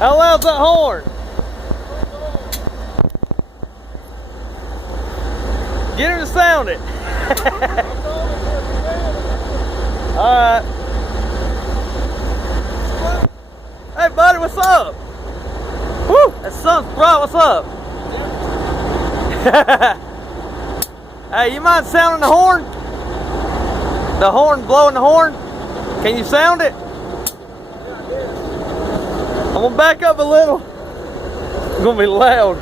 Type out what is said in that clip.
How loud's that horn? Get him to sound it. Alright. Hey buddy, what's up? Woo! That sun's bright, what's up? Hey, you mind sounding the horn? The horn, blowing the horn? Can you sound it? I'm gonna back up a little. It's gonna be loud.